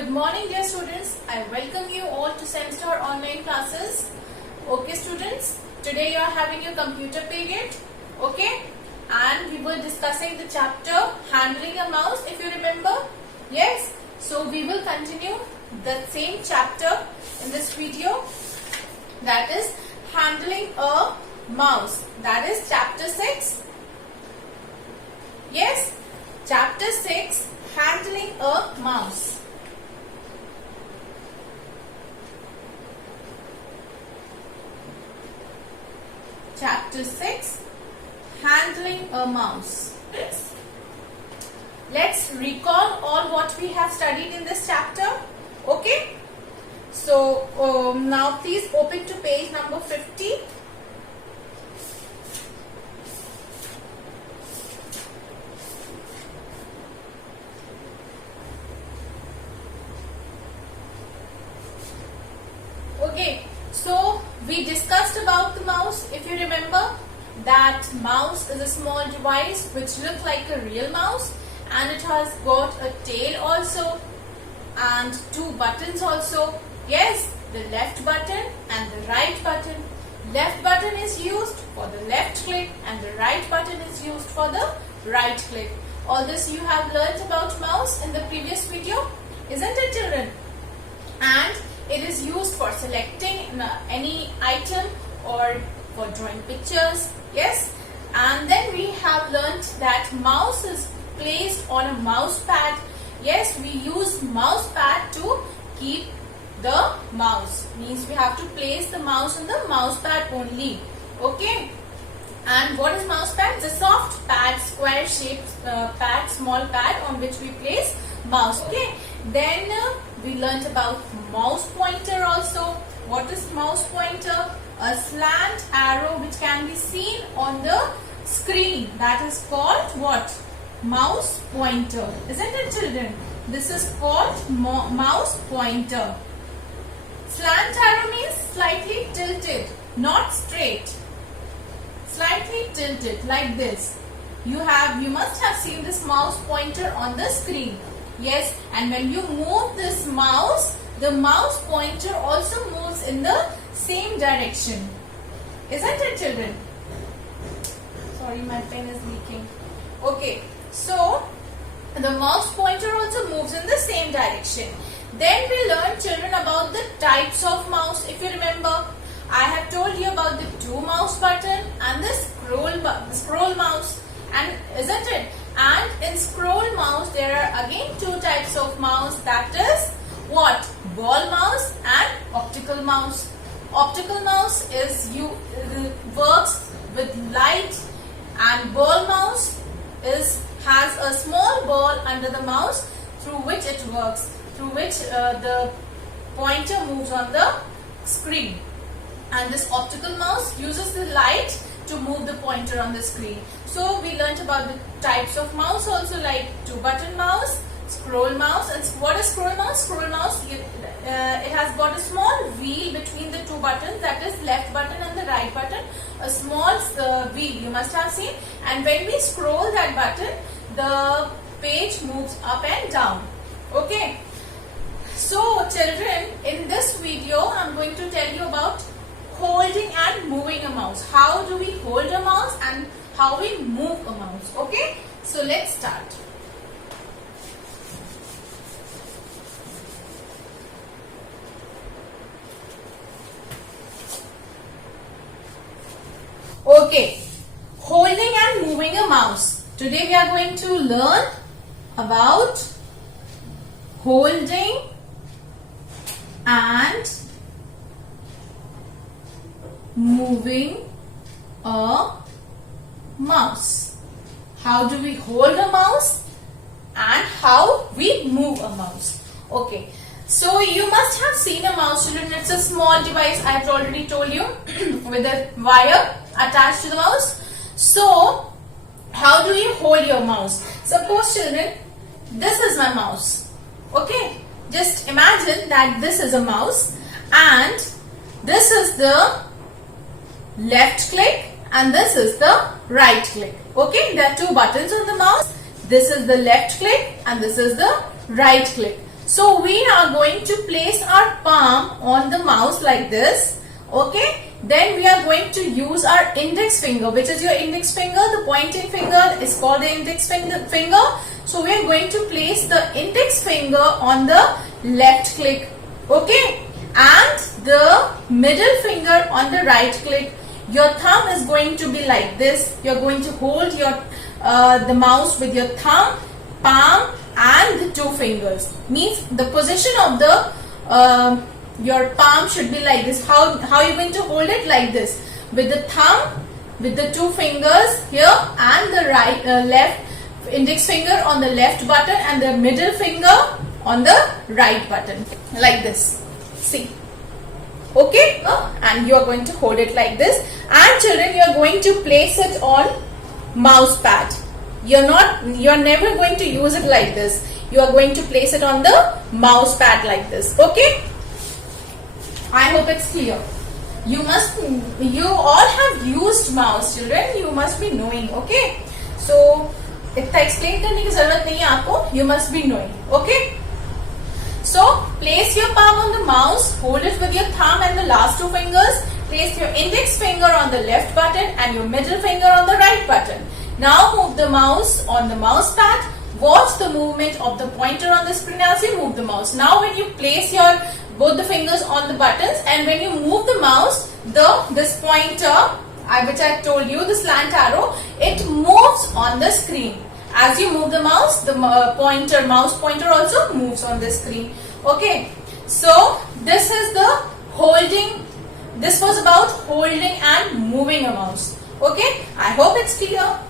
Good morning dear students. I welcome you all to Semstar online classes. Okay students, today you are having your computer period. Okay, and we were discussing the chapter handling a mouse, if you remember. Yes, so we will continue the same chapter in this video, that is handling a mouse. That is chapter 6. Yes, chapter 6, handling a mouse. Chapter 6, handling a mouse. Let's recall all what we have studied in this chapter. Okay, so now please open to page number 50. Okay, so we discussed about the mouse, if you remember, that mouse is a small device which looks like a real mouse, and it has got a tail also and two buttons also. Yes, the left button and the right button. Left button is used for the left click and the right button is used for the right click. All this you have learnt about mouse in the previous video, isn't it children? And it is used for selecting any item or for drawing pictures. Yes, and then we have learnt that mouse is placed on a mouse pad. Yes, we use mouse pad to keep the mouse. Means we have to place the mouse on the mouse pad only. Okay. And what is mouse pad? It's a soft pad, square shaped pad, small pad on which we place mouse. Okay. Then we learnt about mouse pointer also. What is mouse pointer? A slant arrow which can be seen on the screen. That is called what? Mouse pointer. Isn't it children? This is called mouse pointer. Slant arrow means slightly tilted, not straight. Slightly tilted like this. You must have seen this mouse pointer on the screen. Yes, and when you move this mouse, the mouse pointer also moves in the same direction. Isn't it children? Sorry, my pen is leaking. Okay, so the mouse pointer also moves in the same direction. Then we learn children about the types of mouse. If you remember, I have told you about the two mouse button and the scroll mouse. And isn't it? And in scroll mouse there are again two types of mouse, that is what? Ball mouse and optical mouse. Optical mouse works with light, and ball mouse has a small ball under the mouse through which it works, through which the pointer moves on the screen. And this optical mouse uses the light to move the pointer on the screen. So we learnt about the types of mouse also, like two button mouse, scroll mouse. And what is scroll mouse? Scroll mouse, it has got a small wheel between the two buttons, that is left button and the right button. A small wheel you must have seen, and when we scroll that button, the page moves up and down. Okay. So children, in this video I am going to tell you about holding and moving a mouse. How do we hold a mouse and how we move a mouse? Okay, so let's start. Okay, holding and moving a mouse. Today we are going to learn about holding and moving a mouse. How do we hold a mouse and how we move a mouse? Okay, so you must have seen a mouse, children. It's a small device, I have already told you, with a wire attached to the mouse. So how do you hold your mouse? Suppose children, this is my mouse. Okay, just imagine that this is a mouse and this is the left click and this is the right click. Okay, there are two buttons on the mouse. This is the left click and this is the right click. So we are going to place our palm on the mouse like this. Okay. Then we are going to use our index finger, which is your index finger. The pointing finger is called the index finger. So we are going to place the index finger on the left click. Okay. And the middle finger on the right click. Your thumb is going to be like this. You're going to hold your the mouse with your thumb, palm and the two fingers. Means the position of the your palm should be like this. How are you going to hold it? Like this. With the thumb, with the two fingers here and the right left index finger on the left button and the middle finger on the right button. Like this. See. Okay, and you are going to hold it like this, and children, you are going to place it on mouse pad. You are never going to use it like this. You are going to place it on the mouse pad like this. Okay, I hope it's clear. You all have used mouse, children. You must be knowing. Okay, so इतना explain करने की जरूरत नहीं है आपको. You must be knowing. Okay. So, place your palm on the mouse, hold it with your thumb and the last two fingers, place your index finger on the left button and your middle finger on the right button. Now move the mouse on the mouse pad, watch the movement of the pointer on the screen as you move the mouse. Now when you place both the fingers on the buttons and when you move the mouse, this pointer, which I told you, the slant arrow, it moves on the screen. As you move the mouse, the mouse pointer also moves on the screen. Okay. So, this is the holding. This was about holding and moving a mouse. Okay. I hope it's clear.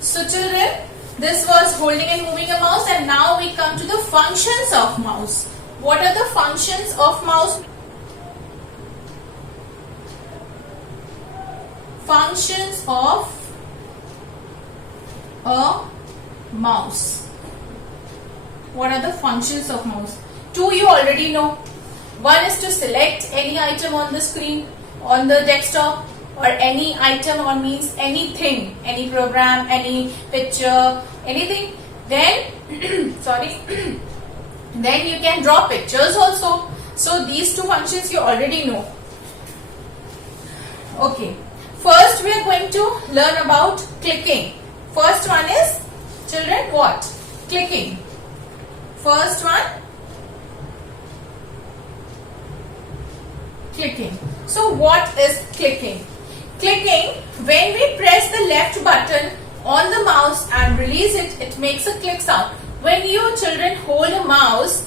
So, children, this was holding and moving a mouse, and now we come to the functions of mouse. What are the functions of mouse? Functions of a mouse. What are the functions of mouse? Two you already know. One is to select any item on the screen, on the desktop, or any item or means anything, any program, any picture, anything. Then, sorry, then you can draw pictures also. So these two functions you already know. Okay. First we are going to learn about clicking. First one is, children, what? Clicking. First one, clicking. So what is clicking? Clicking, when we press the left button on the mouse and release it, it makes a click sound. When you children hold a mouse,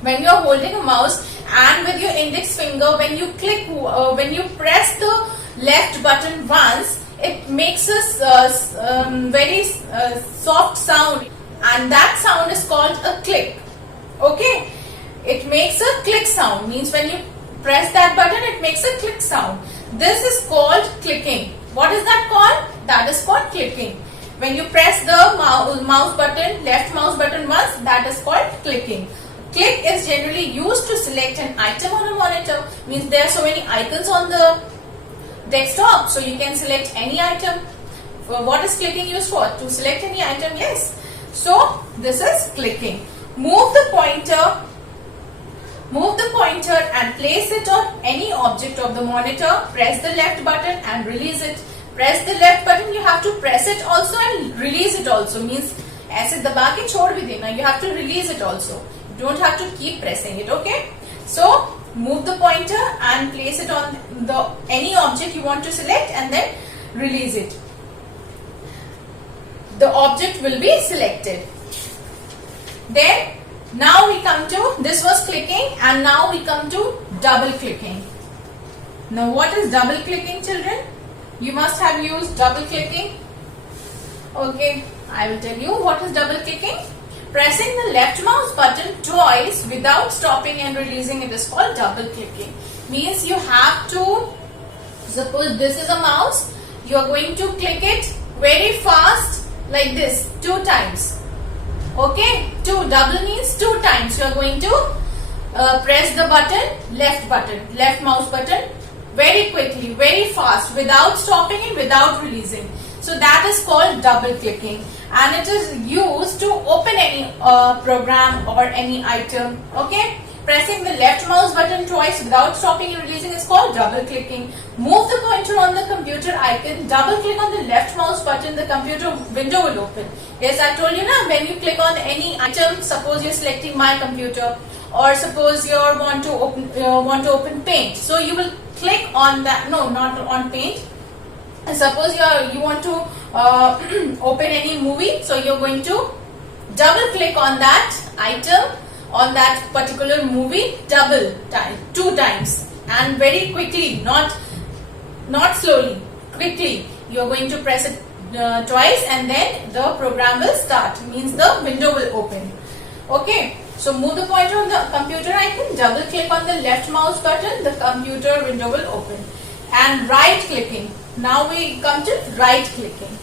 when you are holding a mouse and with your index finger, when you click, when you press the left button once, it makes a very soft sound, and that sound is called a click. Okay, it makes a click sound, means when you press that button it makes a click sound. This is called clicking. What is that called? That is called clicking. When you press the mouse button, left mouse button once, that is called clicking. Click is generally used to select an item on a monitor, means there are so many icons on the desktop, so you can select any item. What is clicking used for? To select any item, yes. So this is clicking. Move the pointer and place it on any object of the monitor. Press the left button and release it. Press the left button, you have to press it also and release it also. Means ऐसे दबा के छोड़ भी देना. You have to release it also. You don't have to keep pressing it. Okay. So move the pointer and place it on any object you want to select and then release it. The object will be selected. Then now we come to, this was clicking, and now we come to double clicking. Now what is double clicking, children? You must have used double clicking. Okay, I will tell you what is double clicking. Pressing the left mouse button twice without stopping and releasing it is called double clicking. Means you have to, suppose this is a mouse, you are going to click it very fast like this 2 times. Okay, double means 2 times. You are going to press the left mouse button very quickly, very fast, without stopping and without releasing. So that is called double clicking, and it is used to open any program or any item. Okay. Pressing the left mouse button twice without stopping and releasing is called double clicking. Move the pointer on the computer icon, double click on the left mouse button, the computer window will open. Yes, I told you now, when you click on any item, suppose you're selecting my computer, or suppose you want to open Paint. So you will click on that, no, not on Paint. Suppose you want to open any movie, so you're going to double click on that item, on that particular movie, two times, and very quickly, not slowly, quickly. You're going to press it twice, and then the program will start, means the window will open. Okay, so move the pointer on the computer icon, double click on the left mouse button, the computer window will open. And right clicking. Now we come to right clicking.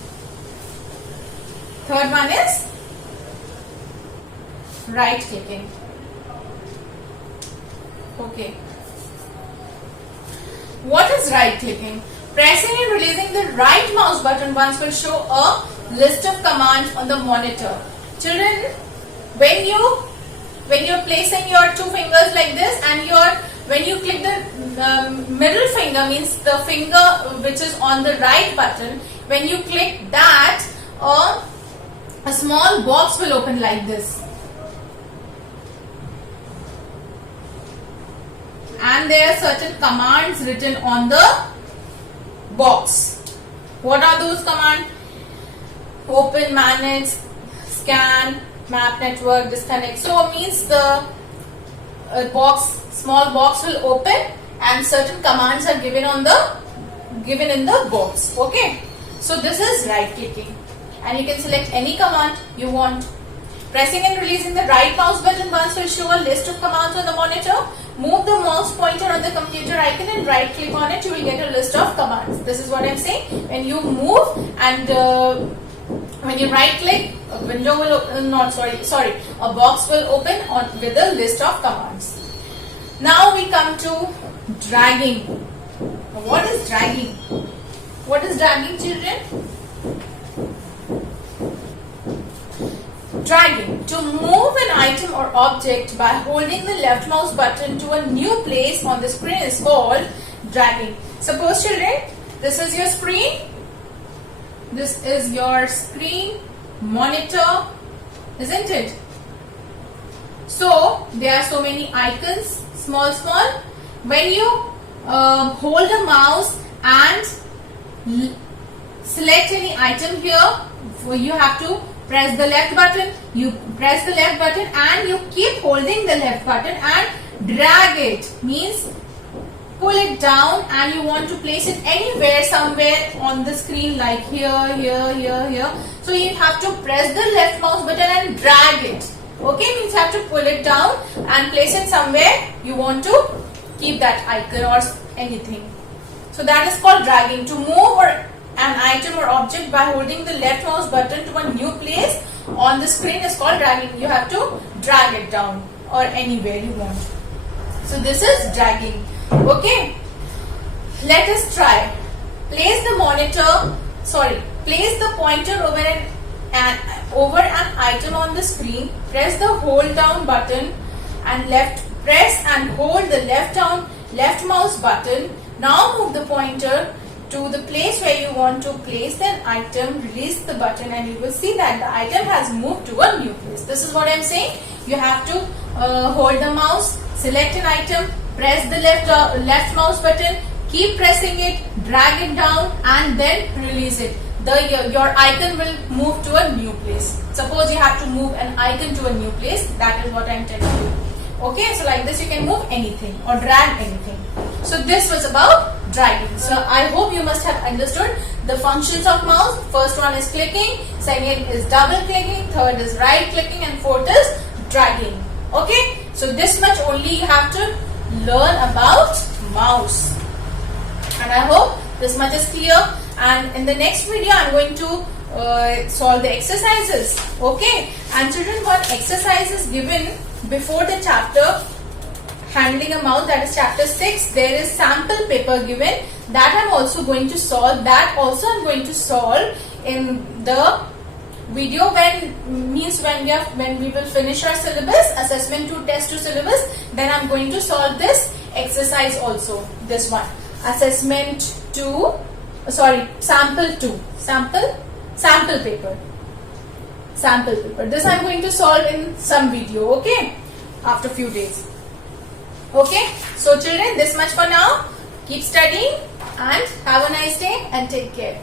Third one is right clicking. Okay. What is right clicking? Pressing and releasing the right mouse button once will show a list of commands on the monitor. Children, when you're placing your two fingers like this, and when you click the middle finger, means the finger which is on the right button, when you click that, a small box will open like this. And there are certain commands written on the box. What are those commands? Open, manage, scan, map network, disconnect. So it means the small box will open, and certain commands are given in the box. Okay. So this is right clicking, and you can select any command you want. Pressing and releasing the right mouse button once will show a list of commands on the monitor. Move the mouse pointer on the computer icon and right click on it, you will get a list of commands. This is what I'm saying. When you move and when you right click, a window will a box will open with a list of commands. Now we come to dragging. What is dragging? What is dragging, children? Dragging. To move an item or object by holding the left mouse button to a new place on the screen is called dragging. Suppose, children, this is your screen. This is your screen monitor, isn't it? So there are so many icons, small. When you hold the mouse and select any item here, you have to press the left button. You press the left button and you keep holding the left button and drag it. Means pull it down, and you want to place it anywhere, somewhere on the screen, like here, here. So you have to press the left mouse button and drag it. Okay, means you have to pull it down and place it somewhere you want to keep that icon or anything. So that is called dragging. To move an item or object by holding the left mouse button to a new place on the screen is called dragging. You have to drag it down or anywhere you want. So this is dragging. Okay, let us try. Place the pointer over an item on the screen. Press the hold down button and press and hold the left mouse button. Now move the pointer to the place where you want to place an item. Release the button and you will see that the item has moved to a new place. This is what I am saying. You have to hold the mouse, select an item, press the left mouse button, keep pressing it, drag it down, and then release it. Your icon will move to a new place. Suppose you have to move an icon to a new place. That is what I am telling you. Okay, so like this you can move anything or drag anything. So this was about dragging. So I hope you must have understood the functions of mouse. First one is clicking, second is double clicking, third is right clicking, and fourth is dragging. Okay, so this much only you have to learn about mouse. And I hope this much is clear. And in the next video I am going to solve the exercises. Okay, and children, one exercise is given before the chapter handling a mouse, that is chapter 6. There is sample paper given, that I am also going to solve. That also I am going to solve in the video when we will finish our syllabus, assessment 2, test 2 syllabus, then I'm going to solve this exercise also, this one, assessment 2, sample 2, sample paper. This I'm going to solve in some video, okay, after few days. Okay, so children, this much for now. Keep studying and have a nice day and take care.